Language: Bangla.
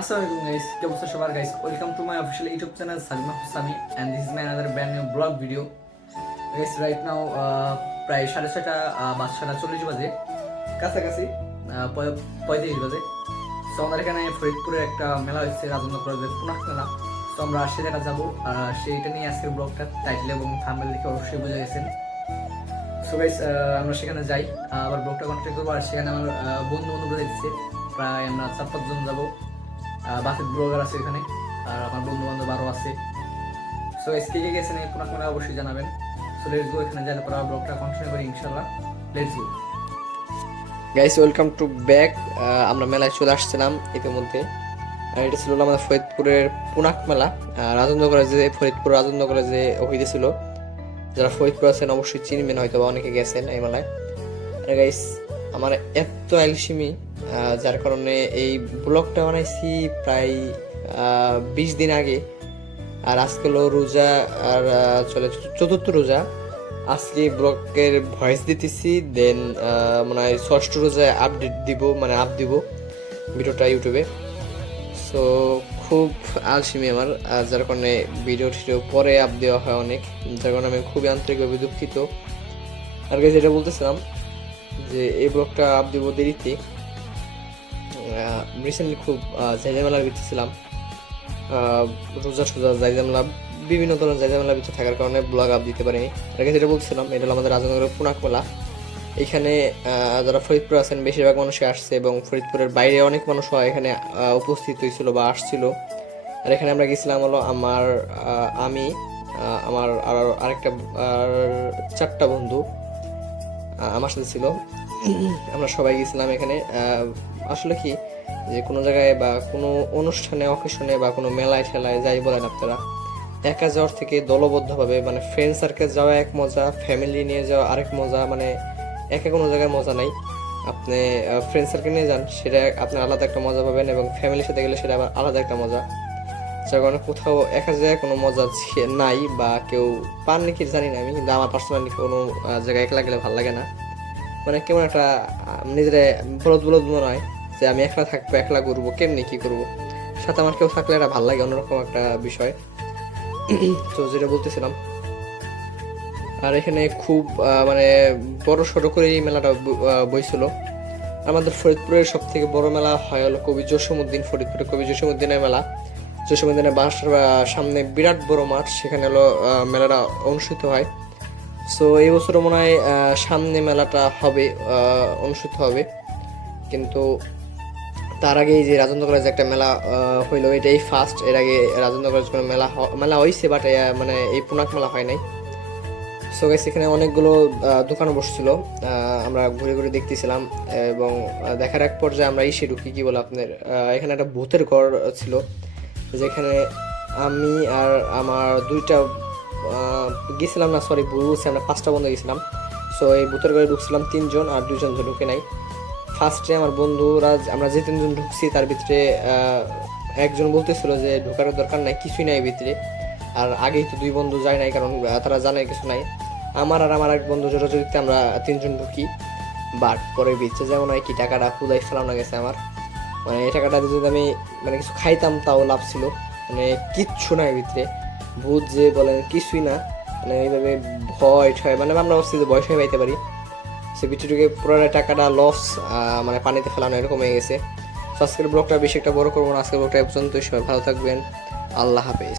Assalamualaikum guys, কি অবস্থা সবার guys? Welcome to my official YouTube channel Salima Husami and this is my another brand new vlog video. Guys, right now প্রায় 6:30 বা 7:40 বাজে কাছাকাছি 35 বাজে। সো আমাদের এখানে ফরিদপুরের একটা মেলা হচ্ছে রাজেন্দ্র কলেজের পুনাক মেলা। তো আমরা সে জায়গা যাবো, সেইটা নিয়ে আজকের ব্লগটা টাইটেল এবং থাম্বনেল দেখে অবশ্যই বুঝে গেছেন। সো গাইস, আমরা সেখানে যাই, আবার ব্লগটা কন্টিনিউ করবো। আর সেখানে আমার বন্ধুরা দেখছে, প্রায় আমরা 4-5 জন যাবো। বাকি ব্লগার আছে এখানে, আর আমার বন্ধু বান্ধব আরও আছে। সো কে গেছেন এই পুনাক মেলা অবশ্যই জানাবেন। সো লেটস গো, এখানে যাওয়ার পর ব্লগটা কন্টিনিউ করি ইনশাআল্লাহ। Let's go guys, welcome to back. আমরা মেলায় চলে আসছিলাম ইতিমধ্যে। আর এটা ছিল আমাদের ফরিদপুরের পুনাক মেলা, রাজেন্দ্র কলেজে, ফরিদপুর রাজেন্দ্র কলেজে হইতেছিল। যারা ফরিদপুর আছেন অবশ্যই চিনবেন, হয়তো বা অনেকে গেছেন এই মেলায়। আর গাইস, আমার এত আলসিমি, যার কারণে এই ব্লগটা বানাইছি প্রায় 20 দিন আগে। আর আজকে হলো রোজা, আর চলে 4th রোজা। আজকে ব্লগের ভয়েস দিতেছি, দেন মনে হয় 6ষ্ঠ রোজায় আপডেট দিব, মানে আপ দিব ভিডিওটা ইউটিউবে। সো খুব আলসিমি আমার, যার কারণে ভিডিও পরে আপ দেওয়া হয় অনেক, যার কারণে আমি খুবই আন্তরিকভাবে দুঃখিত। আর গাইস, যেটা বলতেছিলাম যে এই ব্লগটা আপ দিব দেরিতে। রিসেন্টলি খুব জায়জামেলার ভিতরে ছিলাম, রোজা সোজা জায়জামেলা, বিভিন্ন ধরনের জায়জামেলার ভিতরে থাকার কারণে ব্লগ আপ দিতে পারিনি। আগে যেটা বলছিলাম, এটা হলো আমাদের রাজনগরের পুনাক মেলা। এখানে যারা ফরিদপুর আছেন বেশিরভাগ মানুষই আসছে, এবং ফরিদপুরের বাইরে অনেক মানুষ এখানে উপস্থিত হয়েছিল বা আসছিল। আর এখানে আমরা গেছিলাম হলো আমি, আমার আরেকটা 4টা বন্ধু আমার সাথে ছিল। আমরা সবাই গেছিলাম এখানে। আসলে কি, যে কোনো জায়গায় বা কোনো অনুষ্ঠানে, অকেশনে বা কোনো মেলায় ঠেলায় যাই বলেন আপনারা, একা যাওয়ার থেকে দলবদ্ধভাবে, মানে ফ্রেন্ড সার্কেল যাওয়া এক মজা, ফ্যামিলি নিয়ে যাওয়া আরেক মজা। মানে একা কোনো জায়গায় মজা নাই। আপনি ফ্রেন্ড সার্কেল নিয়ে যান, সেটা আপনার আলাদা একটা মজা পাবেন, এবং ফ্যামিলির সাথে গেলে সেটা আবার আলাদা একটা মজা। যার কারণে কোথাও একা জায়গায় কোনো মজা নাই, বা কেউ পান নাকি জানি না আমি, কিন্তু আমার পার্সোনালি কোনো জায়গায় একলা গেলে ভালো লাগে না। মানে কেমন একটা নিজের বলদ মনে হয় যে আমি একলা থাকবো, একলা ঘুরবো, কেমনি কি করবো। সাথে আমার কেউ থাকলে এটা ভালো লাগে, অন্যরকম একটা বিষয়। তো যেটা বলতেছিলাম, আর এখানে খুব মানে বড় সড়ো করে এই মেলাটা বইছিল। আমাদের ফরিদপুরের সব থেকে বড় মেলা হয় হলো কবি জসীমউদ্দিন, ফরিদপুরের কবি জসীমউদ্দিনের মেলা। জসীমউদ্দিনের বাসার সামনে বিরাট বড় মাঠ, সেখানে হলো মেলাটা অনুষ্ঠিত হয়। সো এই বছরও মনে হয় সামনে মেলাটা হবে, অনুষ্ঠিত হবে। কিন্তু তার আগে যে রাজেন্দ্র কলেজে একটা মেলা হইলো, এটাই ফার্স্ট। এর আগে রাজেন্দ্র কলেজ কোনো মেলা হয়েছে, বাট মানে এই পুনাক মেলা হয় নাই। সো গাইস, এখানে অনেকগুলো দোকান বসছিল, আমরা ঘুরে ঘুরে দেখতেছিলাম। এবং দেখার এক পর্যায়ে আমরা এসে ঢুকি, কি বলে আপনার, এখানে একটা ভূতের ঘর ছিল, যেখানে আমি আর আমার 2টা গেছিলাম না, সরি ভুল বলছি, আমরা 5টা বন্ধু গেছিলাম। সো এই ভূতের ঘরে ঢুকছিলাম 3 জন, আর 2 জন তো ঢুকে নাই। ফার্স্টে আমার বন্ধুরা, আমরা যে 3 জন ঢুকছি তার ভিতরে একজন বলতেছিল যে ঢোকার দরকার নাই, কিছুই নাই ভিতরে। আর আগেই তো 2 বন্ধু যায় নাই, কারণ তারা জানে কিছু নাই। আমার আর আমার এক বন্ধু জোরাজুরিতে আমরা 3 জন ঢুকি। বাট পরে ভিতরে যেমন হয় কি, টাকাটা খুদাই ফেলানো গেছে আমার। মানে এই টাকাটা যদি আমি মানে কিছু খাইতাম তাও লাভ ছিল, মানে কিচ্ছু নাই ভিতরে। ভূত যে বলেন কিছুই না, মানে এইভাবে ভয় ঠয়, মানে আমরা ভাবছি যে ভয় ঠয় পাইতে পারি। সে ভিতরে পুরো টাকাটা লস, মানে পানিতে ফেলানো এরকম হয়ে গেছে। তো আজকের ব্লগটা বেশি একটা বড় করবো না, আজকের ব্লগটা পর্যন্ত। সবাই ভালো থাকবেন, আল্লাহ হাফেজ।